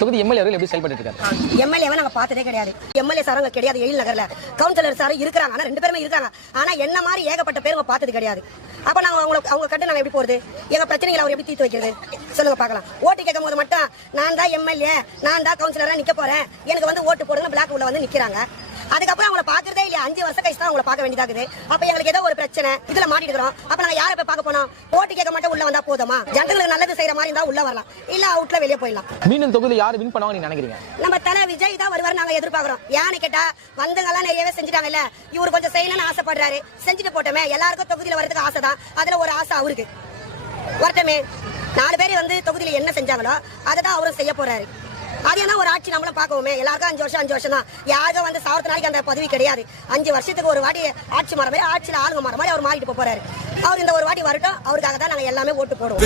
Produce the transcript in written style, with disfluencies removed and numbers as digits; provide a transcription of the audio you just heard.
தொகுதி எம்எல்ஏ அவர்கள் எப்படி செயல்பட்டு இருக்காரு? எம்எல்ஏவை நாங்க பார்த்ததே கிடையாது. எம்எல்ஏ சாரங்க கிடையாது எழில் நகர்ல. கவுன்சிலர் சார் இருக்காங்க, ஆனா 2 பேருமே இருக்காங்க. ஆனா என்ன மாதிரி ஏகப்பட்ட பேர் பார்த்தது கிடையாது. அப்ப நாங்க அவங்க கட்டு நாங்க எப்படி போறது? எங்க பிரச்சனைகளை அவர் எப்படி தீர்த்து வைக்கிறது சொல்லுங்க பார்க்கலாம். ஓட்டு கேட்கும் போது மட்டும் நான் தான் எம்எல்ஏ, நான் தான் கவுன்சிலரா நிக்க போறேன், எனக்கு வந்து ஓட்டு போடுங்க பிளாக் உள்ள வந்து நிக்கிறாங்க. அதுக்கப்புறம் அவங்கள பாக்குறதே இல்லையா? 5 வருஷம் கழிச்சு தான் அவங்கள பார்க்க வேண்டியதாகுது. அப்ப எங்களுக்கு ஏதோ ஒரு பிரச்சனை இதுல மாட்டிட்டு இருக்கிறோம். அப்ப நாங்க யாரை போய் பார்க்க போனோம்? ஓட்டு கேட்க மட்டும் உள்ள வந்தா போதுமா? ஜனங்களுக்கு நல்லது செய்யற மாதிரி இருந்தா உள்ள வரலாம், இல்ல அவுட்ல வெளியே போயிடலாம். மீண்டும் தொகுதி யாரு வின் பண்ணுவாங்க நீங்க நினைக்கிறீங்க? நம்ம தலை விஜய் தான் வருவார் நாங்க எதிர்பார்க்கிறோம். யானை கேட்டா வந்தவங்கலாம் நிறையவே செஞ்சுட்டாங்க இல்ல, இவரு கொஞ்சம் செய்யணும்னு ஆசைப்படுறாரு, செஞ்சுட்டு போட்டோமே. எல்லாருக்கும் தொகுதியில வரதுக்கு ஆசை தான், அதுல ஒரு ஆசை அவருக்கு வரட்டமே. 4 பேர் வந்து தொகுதியில என்ன செஞ்சாங்களோ அதை தான் அவரும் செய்ய போறாரு. அது என்ன ஒரு ஆட்சி நம்மளும் பார்க்கவுமே. எல்லாருக்கும் 5 வருஷம் தான். யாருக்கும் வந்து 1000 நாளைக்கு அந்த பதவி கிடையாது. 5 வருஷத்துக்கு ஒரு வாட்டி ஆட்சி மாற மாதிரி, ஆட்சியில ஆளுங்க மாற மாதிரி அவர் மாறிட்டு போறாரு. அவர் இந்த ஒரு வாட்டி வரட்டும், அவருக்காக தான் நாங்க எல்லாமே ஓட்டு போடுவோம்.